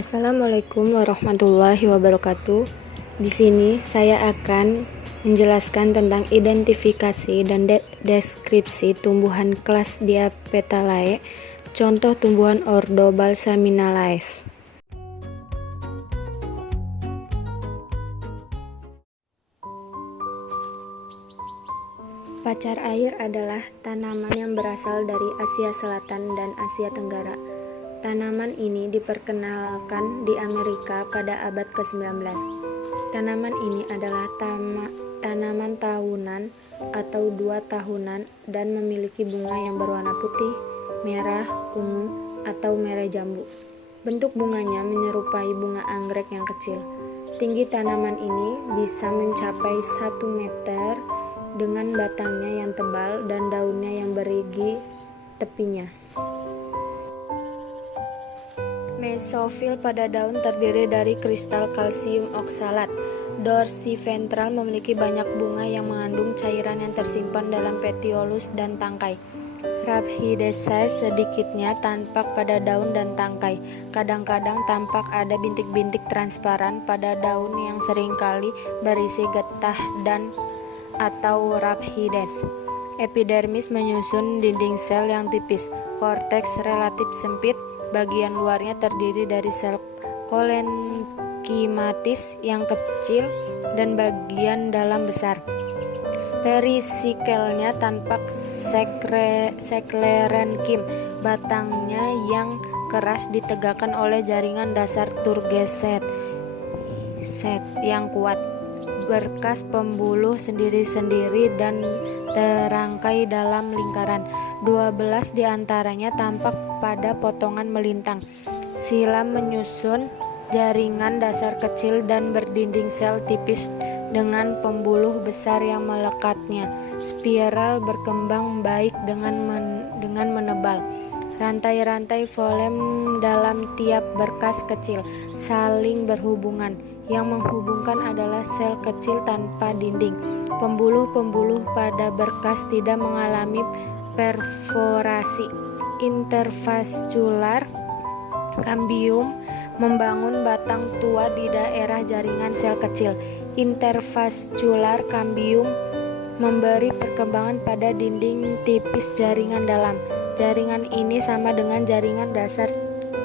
Assalamualaikum warahmatullahi wabarakatuh. Di sini saya akan menjelaskan tentang identifikasi dan deskripsi tumbuhan kelas Diapetalae, contoh tumbuhan ordo Balsaminalaes. Pacar air adalah tanaman yang berasal dari Asia Selatan dan Asia Tenggara. Tanaman ini diperkenalkan di Amerika pada abad ke-19. Tanaman ini adalah tanaman tahunan atau 2 tahunan dan memiliki bunga yang berwarna putih, merah, ungu, atau merah jambu. Bentuk bunganya menyerupai bunga anggrek yang kecil. Tinggi tanaman ini bisa mencapai 1 meter dengan batangnya yang tebal dan daunnya yang berigi tepinya. Mesofil pada daun terdiri dari kristal kalsium oksalat. Dorsiventral memiliki banyak bunga yang mengandung cairan yang tersimpan dalam petiolus dan tangkai. Rhaphidaceae sedikitnya tampak pada daun dan tangkai. Kadang-kadang tampak ada bintik-bintik transparan pada daun yang seringkali berisi getah dan atau rhaphides. Epidermis menyusun dinding sel yang tipis. Korteks relatif sempit. Bagian luarnya terdiri dari sel kolenkimatis yang kecil dan bagian dalam besar. Perisikelnya tampak sklerenkim. Batangnya yang keras ditegakkan oleh jaringan dasar Turgese yang kuat. Berkas pembuluh sendiri-sendiri dan terangkai dalam lingkaran. 12 diantaranya tampak pada potongan melintang. Silam menyusun jaringan dasar kecil dan berdinding sel tipis dengan pembuluh besar yang melekatnya. Spiral berkembang baik dengan menebal. Rantai-rantai follem dalam tiap berkas kecil saling berhubungan. Yang menghubungkan adalah sel kecil tanpa dinding. Pembuluh-pembuluh pada berkas tidak mengalami perforasi. Intervaskular kambium membangun batang tua di daerah jaringan sel kecil. Intervaskular kambium memberi perkembangan pada dinding tipis jaringan dalam. Jaringan ini sama dengan jaringan dasar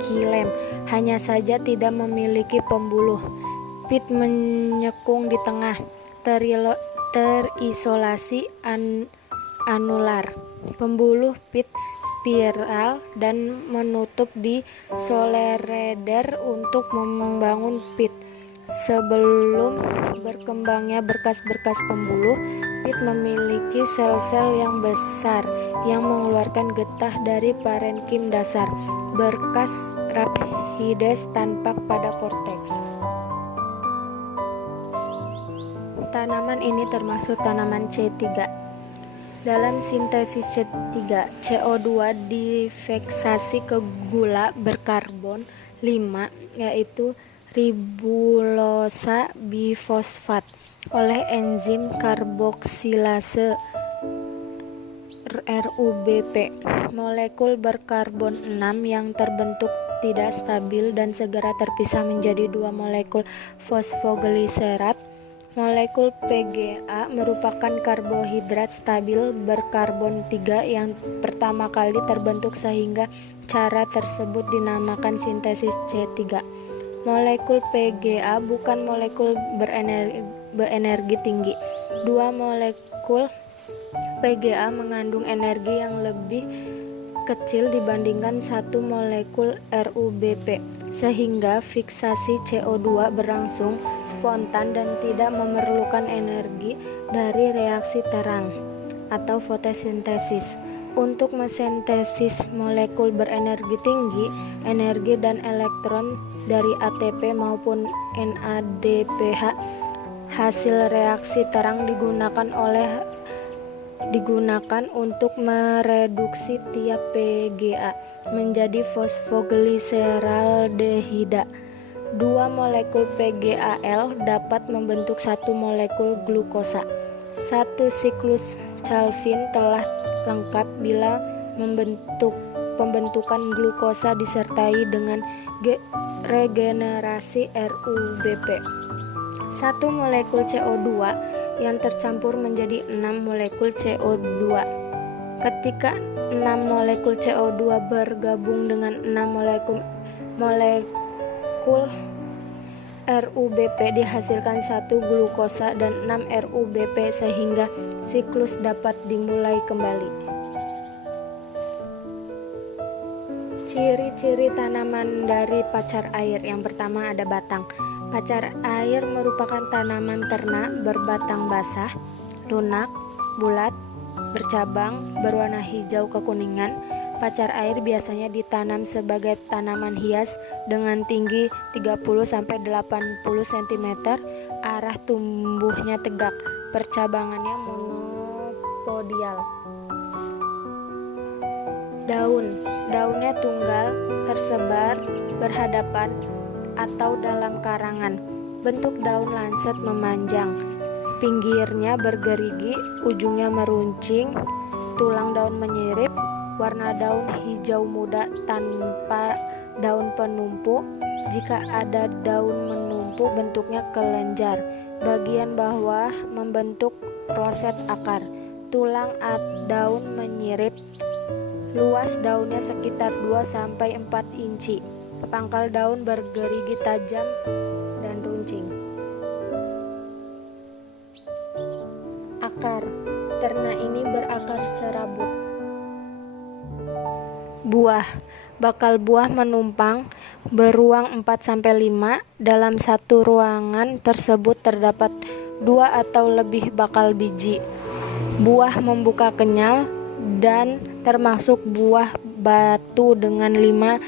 xilem, hanya saja tidak memiliki pembuluh. Pit menyekung di tengah, terisolasi anular. Pembuluh pit spiral dan menutup di solereder untuk membangun pit. Sebelum berkembangnya berkas-berkas pembuluh, pit memiliki sel-sel yang besar yang mengeluarkan getah dari parenkim dasar. Berkas rhaphides tampak pada korteks. Tanaman ini termasuk tanaman C3. Dalam sintesis C3, CO2 difiksasi ke gula berkarbon 5, yaitu ribulosa bifosfat oleh enzim karboksilase RUBP. Molekul berkarbon 6 yang terbentuk tidak stabil dan segera terpisah menjadi 2 molekul fosfogliserat. Molekul PGA merupakan karbohidrat stabil berkarbon 3 yang pertama kali terbentuk sehingga cara tersebut dinamakan sintesis C3. Molekul PGA bukan molekul berenergi tinggi. 2 molekul PGA mengandung energi yang lebih kecil dibandingkan 1 molekul RUBP, sehingga fiksasi CO2 berlangsung spontan dan tidak memerlukan energi dari reaksi terang atau fotosintesis. Untuk mesintesis molekul berenergi tinggi, energi dan elektron dari ATP maupun NADPH hasil reaksi terang digunakan untuk mereduksi tiap PGA menjadi fosfogliseraldehida. 2 molekul PGAL dapat membentuk 1 molekul glukosa. 1 siklus Calvin telah lengkap bila membentuk pembentukan glukosa disertai dengan regenerasi RUBP. 1 molekul CO2 yang tercampur menjadi 6 molekul CO2. Ketika 6 molekul CO2 bergabung dengan 6 molekul RUBP dihasilkan 1 glukosa dan 6 RUBP sehingga siklus dapat dimulai kembali. Ciri-ciri tanaman dari pacar air. Yang pertama ada batang. Pacar air merupakan tanaman ternak berbatang basah, lunak, bulat, bercabang, berwarna hijau kekuningan. Pacar air biasanya ditanam sebagai tanaman hias dengan tinggi 30-80 cm, arah tumbuhnya tegak, percabangannya monopodial. Daunnya tunggal, tersebar, berhadapan, atau dalam karangan. Bentuk daun lancet memanjang, pinggirnya bergerigi, ujungnya meruncing, tulang daun menyirip, warna daun hijau muda tanpa daun penumpuk. Jika ada daun menumpuk, bentuknya kelenjar. Bagian bawah membentuk roset akar. Tulang daun menyirip. Luas daunnya sekitar 2-4 inci. Pangkal daun bergerigi tajam dan runcing. Akar. Ternak ini berakar serabut. Buah. Bakal buah menumpang, beruang 4-5. Dalam satu ruangan tersebut terdapat 2 atau lebih bakal biji. Buah membuka kenyal dan termasuk buah batu dengan 5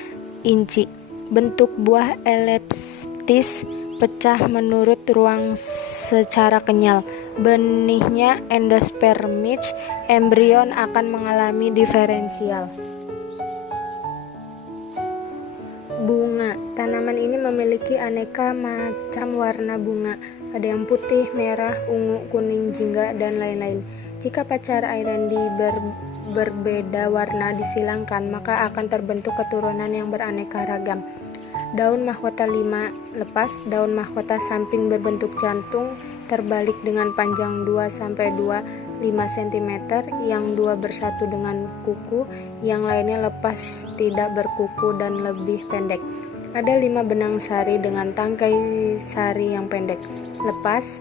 inci. Bentuk buah eliptis, pecah menurut ruang secara kenyal. Benihnya endospermik, embrion akan mengalami diferensial. Bunga. Tanaman ini memiliki aneka macam warna bunga. Ada yang putih, merah, ungu, kuning, jingga, dan lain-lain. Jika pacar air yang berbeda warna disilangkan, maka akan terbentuk keturunan yang beraneka ragam. Daun mahkota 5 lepas. Daun mahkota samping berbentuk jantung terbalik dengan panjang 2-5 cm, yang 2 bersatu dengan kuku, yang lainnya lepas tidak berkuku dan lebih pendek. Ada 5 benang sari dengan tangkai sari yang pendek, lepas,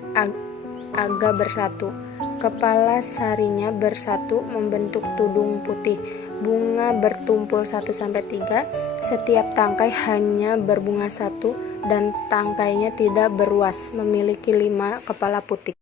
agak bersatu. Kepala sarinya bersatu membentuk tudung putih. Bunga bertumpul 1-3. Setiap tangkai hanya berbunga 1 dan tangkainya tidak beruas, memiliki 5 kepala putih.